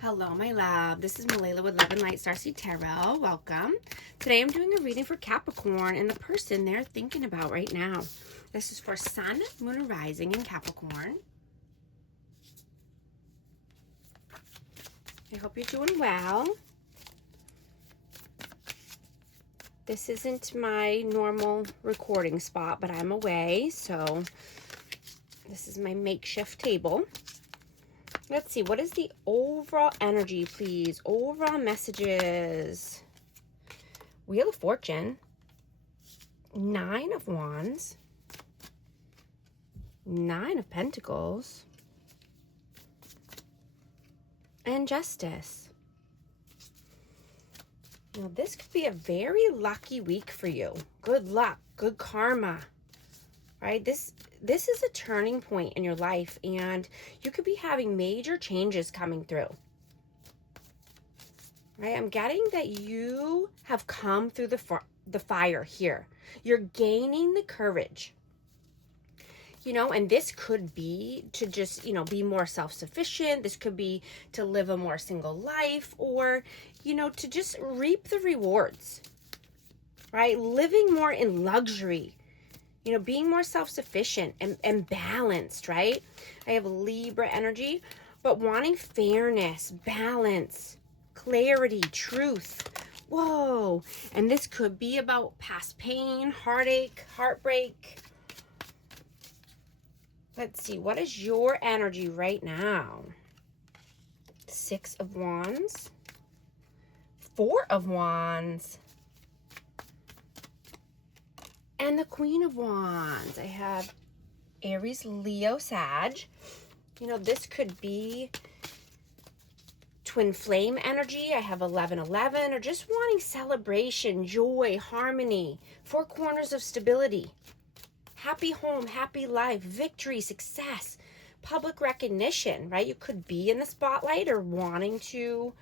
Hello, my love. This is Malayla with Love and Light Starseed Tarot. Welcome. Today I'm doing a reading for Capricorn and the person they're thinking about right now. This is for Sun, Moon, and Rising in Capricorn. I hope you're doing well. This isn't my normal recording spot, but I'm away, so this is my makeshift table. Let's see, what is the overall energy, please? Overall messages. Wheel of Fortune. 9 of Wands. 9 of Pentacles. And Justice. Now, this could be a very lucky week for you. Good luck, good karma, right? This is a turning point in your life, and you could be having major changes coming through, right? I'm getting that you have come through the fire here. You're gaining the courage, and this could be to just, be more self-sufficient. This could be to live a more single life, or, to just reap the rewards, right? Living more in luxury. Being more self-sufficient and balanced, right? I have Libra energy, but wanting fairness, balance, clarity, truth. Whoa. And this could be about past pain, heartache, heartbreak. Let's see, what is your energy right now? 6 of Wands, 4 of Wands, and the Queen of Wands. I have Aries, Leo, Sag. This could be twin flame energy. I have 11-11, or just wanting celebration, joy, harmony, 4 corners of stability, happy home, happy life, victory, success, public recognition, right? You could be in the spotlight or wanting to,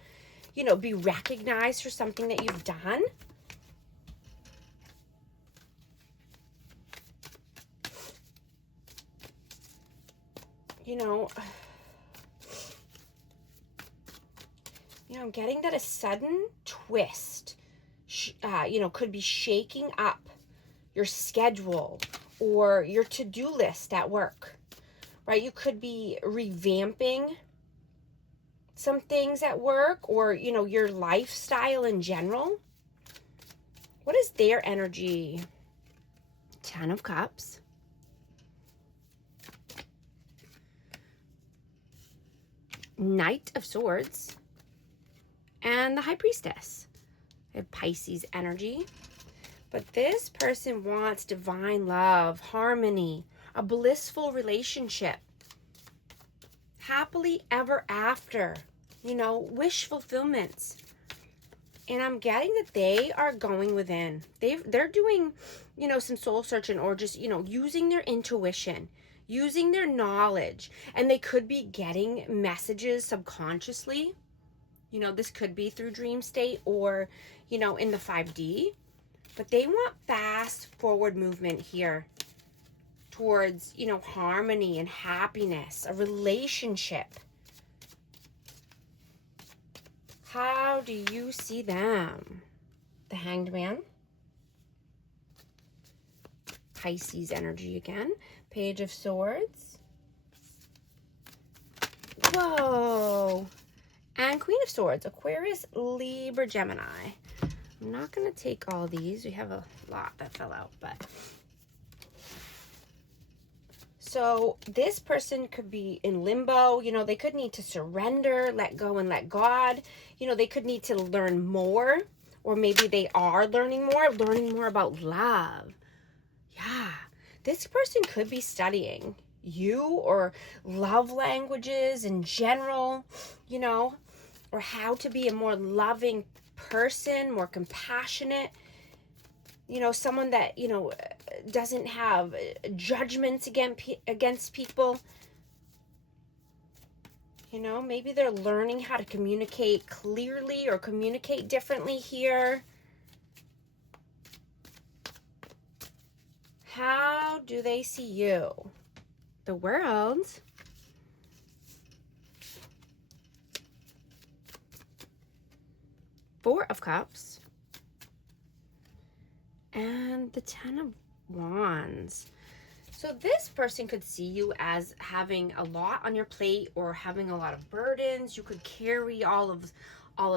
be recognized for something that you've done. I'm getting that a sudden twist, could be shaking up your schedule or your to-do list at work, right? You could be revamping some things at work, or, your lifestyle in general. What is their energy? 10 of Cups. Knight of Swords, and the High Priestess. I have Pisces energy, but this person wants divine love, harmony, a blissful relationship, happily ever after, wish fulfillments. And I'm getting that they are going within. They're doing, some soul searching, or just, using their intuition, using their knowledge, and they could be getting messages subconsciously. This could be through dream state, or, in the 5D, but they want fast forward movement here towards, harmony and happiness, a relationship. How do you see them? The Hanged Man. Pisces energy again. Page of Swords. Whoa. And Queen of Swords. Aquarius, Libra, Gemini. I'm not going to take all these. We have a lot that fell out, but... So this person could be in limbo. They could need to surrender, let go, and let God. They could need to learn more, or maybe they are learning more about love. Yeah, this person could be studying you, or love languages in general, or how to be a more loving person, more compassionate. Someone that, doesn't have judgments against people. Maybe they're learning how to communicate clearly or communicate differently here. How do they see you? The World. Four of Cups, and the Ten of Wands. So this person could see you as having a lot on your plate or having a lot of burdens. You could carry all of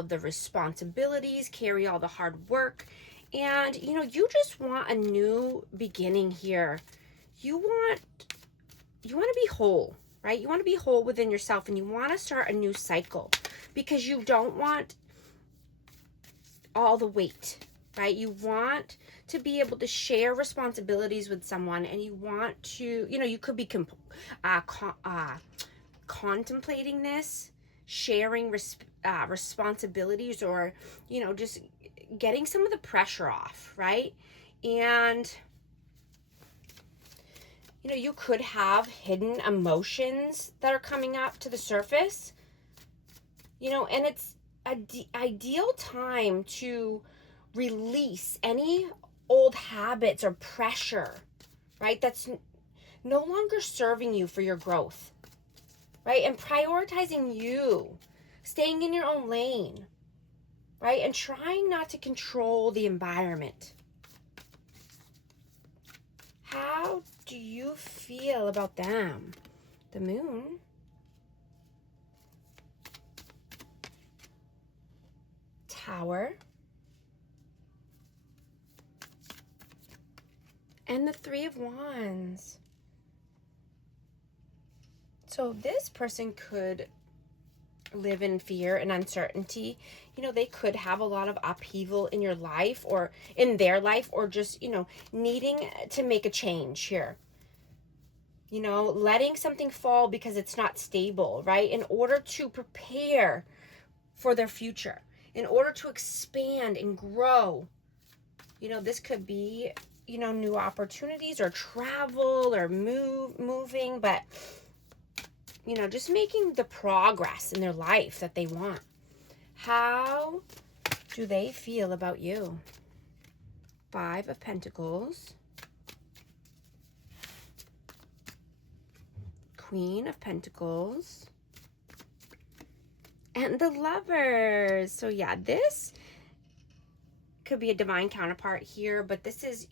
the responsibilities, carry all the hard work, and you just want a new beginning here. You want to be whole, right? You want to be whole within yourself, and you want to start a new cycle because you don't want all the weight, right? You want to be able to share responsibilities with someone, and you want to, you could be contemplating this, sharing responsibilities, or, just getting some of the pressure off, right? And, you could have hidden emotions that are coming up to the surface, and it's an ideal time to release any old habits or pressure, right? That's no longer serving you for your growth, right? And prioritizing you, staying in your own lane, right? And trying not to control the environment. How do you feel about them? The Moon. Tower. And the Three of Wands. So this person could live in fear and uncertainty. They could have a lot of upheaval in your life or in their life, or just, needing to make a change here. Letting something fall because it's not stable, right? In order to prepare for their future, in order to expand and grow. This could be, new opportunities or travel or moving, but, just making the progress in their life that they want. How do they feel about you? Five of Pentacles. Queen of Pentacles. And the Lovers. So yeah, this could be a divine counterpart here, but this is,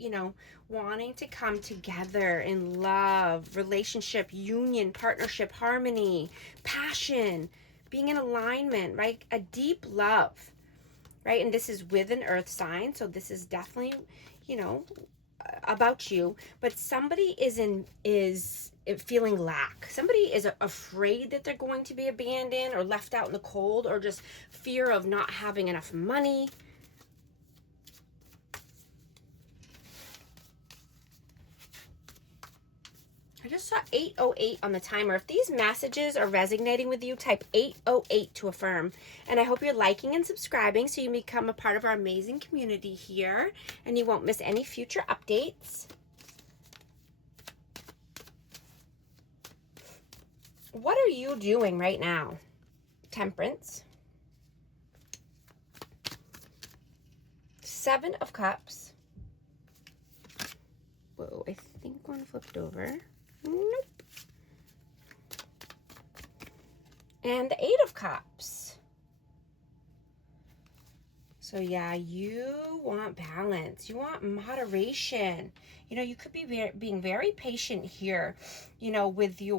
wanting to come together in love, relationship, union, partnership, harmony, passion, being in alignment, right? A deep love, right? And this is with an earth sign, so this is definitely, about you, but somebody is feeling lack. Somebody is afraid that they're going to be abandoned or left out in the cold, or just fear of not having enough money. I just saw 808 on the timer. If these messages are resonating with you, type 808 to affirm. And I hope you're liking and subscribing so you become a part of our amazing community here and you won't miss any future updates. What are you doing right now? Temperance. Seven of Cups. Whoa, I think one flipped over. Nope. And the Eight of Cups. So yeah, you want balance. You want moderation. You could be being very patient here, with the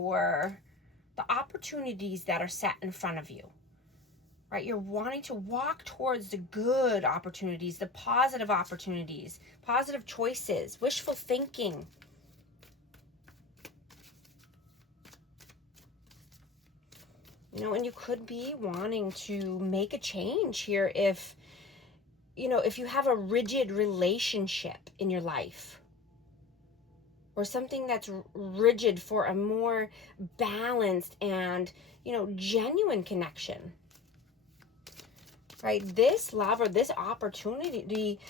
opportunities that are set in front of you. Right? You're wanting to walk towards the good opportunities, the positive opportunities, positive choices, wishful thinking. And you could be wanting to make a change here if you have a rigid relationship in your life, or something that's rigid for a more balanced and, genuine connection. Right? This love or this opportunity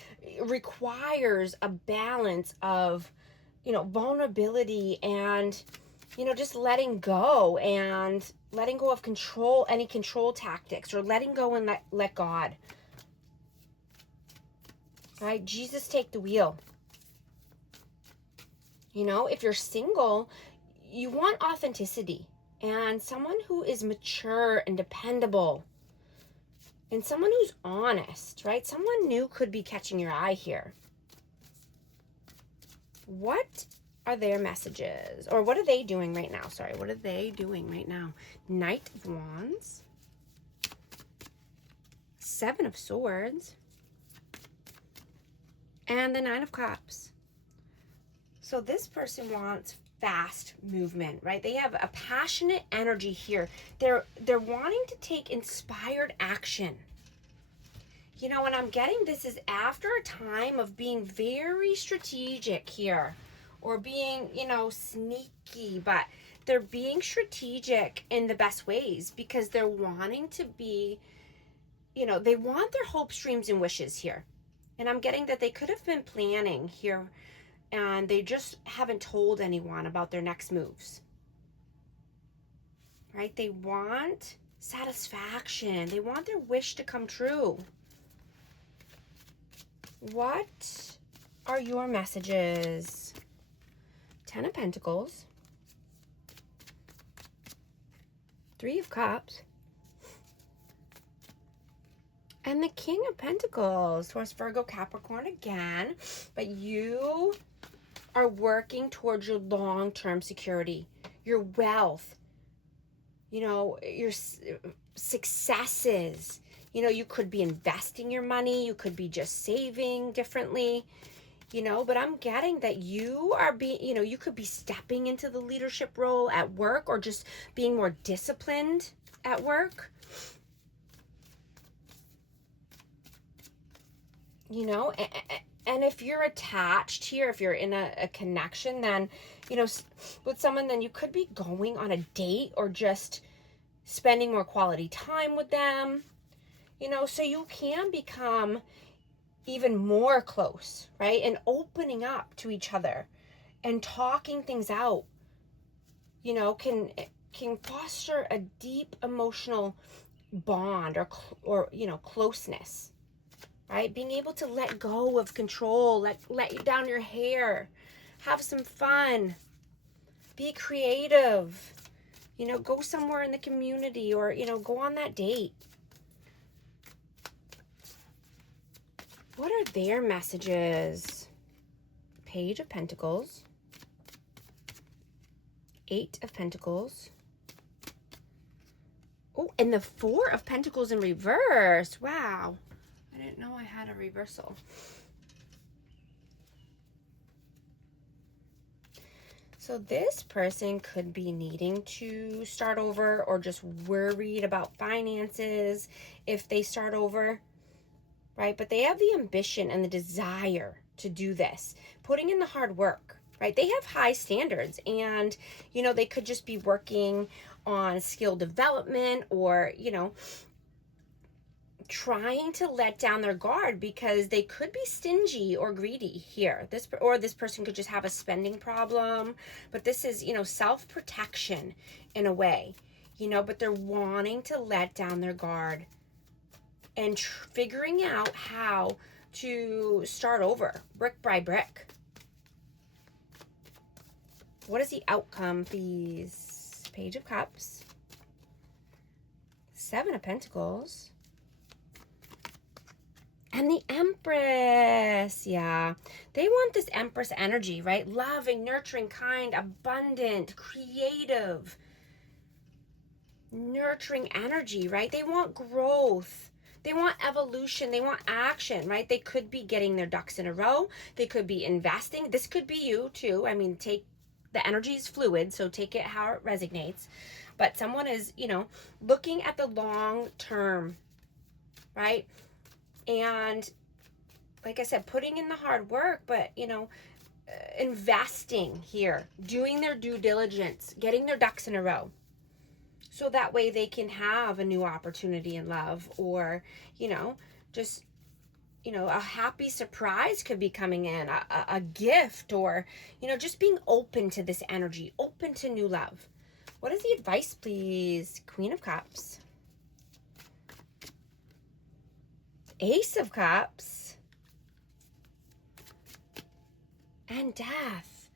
requires a balance of, vulnerability and, just letting go of control, any control tactics, or letting go and let God. Right? Jesus, take the wheel. If you're single, you want authenticity and someone who is mature and dependable. And someone who's honest, right? Someone new could be catching your eye here. What are their messages? Or what are they doing right now? Sorry, what are they doing right now? Knight of Wands. Seven of Swords. And the Nine of Cups. So this person wants fast movement, right? They have a passionate energy here. They're wanting to take inspired action. You know, and I'm getting this is after a time of being very strategic here, or being, you know, sneaky, but they're being strategic in the best ways because they're wanting to be, you know, they want their hopes, dreams, and wishes here. And I'm getting that they could have been planning here and they just haven't told anyone about their next moves, right? They want satisfaction. They want their wish to come true. What are your messages? Ten of Pentacles. Three of Cups. And the King of Pentacles. Taurus, Virgo, Capricorn again. But you are working towards your long-term security, your wealth, you know, your successes. You know, you could be investing your money. You could be just saving differently, you know, but I'm getting that you are being, you know, you could be stepping into the leadership role at work or just being more disciplined at work. You know, and if you're attached here, if you're in a connection, then, you know, with someone, then you could be going on a date or just spending more quality time with them, you know, so you can become even more close, right? And opening up to each other and talking things out, you know, can foster a deep emotional bond or you know, closeness. Right? Being able to let go of control, let down your hair, have some fun, be creative, you know, go somewhere in the community or, you know, go on that date. What are their messages? Page of Pentacles, Eight of Pentacles. Oh, and the Four of Pentacles in reverse. Wow. I didn't know I had a reversal. So this person could be needing to start over or just worried about finances if they start over, right? But they have the ambition and the desire to do this, putting in the hard work, right? They have high standards and, you know, they could just be working on skill development or, you know, trying to let down their guard because they could be stingy or greedy here. This person could just have a spending problem, but this is, you know, self-protection in a way, you know, but they're wanting to let down their guard and figuring out how to start over brick by brick. What is the outcome, please? Page of Cups, Seven of Pentacles, and the Empress. Yeah, they want this Empress energy, right? Loving, nurturing, kind, abundant, creative, nurturing energy, right? They want growth. They want evolution. They want action, right? They could be getting their ducks in a row. They could be investing. This could be you too. I mean, the energy is fluid, so take it how it resonates. But someone is, you know, looking at the long term, right? And like I said, putting in the hard work, but, you know, investing here, doing their due diligence, getting their ducks in a row. So that way they can have a new opportunity in love or, you know, just, you know, a happy surprise could be coming in, a gift or, you know, just being open to this energy, open to new love. What is the advice, please? Queen of Cups. Ace of Cups. And Death.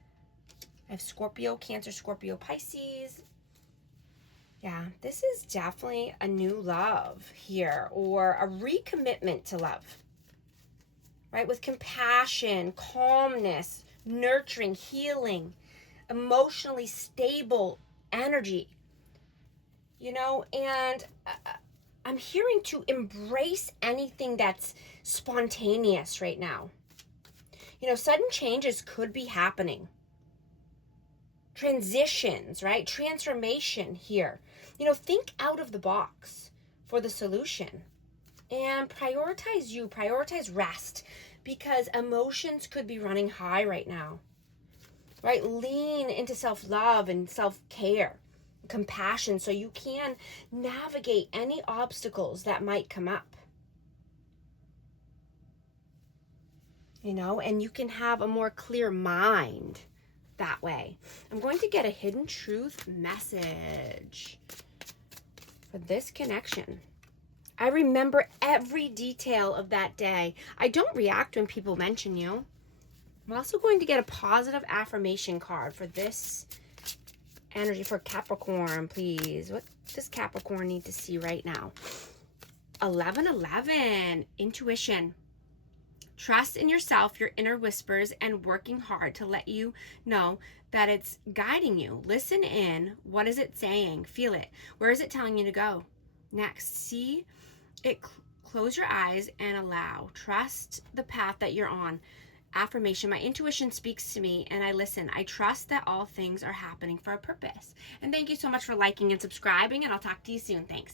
I have Scorpio, Cancer, Scorpio, Pisces. Yeah, this is definitely a new love here, or a recommitment to love, right? With compassion, calmness, nurturing, healing, emotionally stable energy, and I'm hearing to embrace anything that's spontaneous right now. Sudden changes could be happening. Transitions, right? Transformation here. Think out of the box for the solution, and prioritize rest, because emotions could be running high right now, right? Lean into self-love and self-care, compassion, so you can navigate any obstacles that might come up, and you can have a more clear mind that way. I'm going to get a hidden truth message for this connection. I remember every detail of that day. I don't react when people mention you. I'm also going to get a positive affirmation card for this energy for Capricorn, please. What does Capricorn need to see right now? 1111, intuition. Trust in yourself, your inner whispers, and working hard to let you know that it's guiding you. Listen in. What is it saying? Feel it. Where is it telling you to go? Next, see it. Close your eyes and allow. Trust the path that you're on. Affirmation. My intuition speaks to me and I listen. I trust that all things are happening for a purpose. And thank you so much for liking and subscribing, and I'll talk to you soon. Thanks.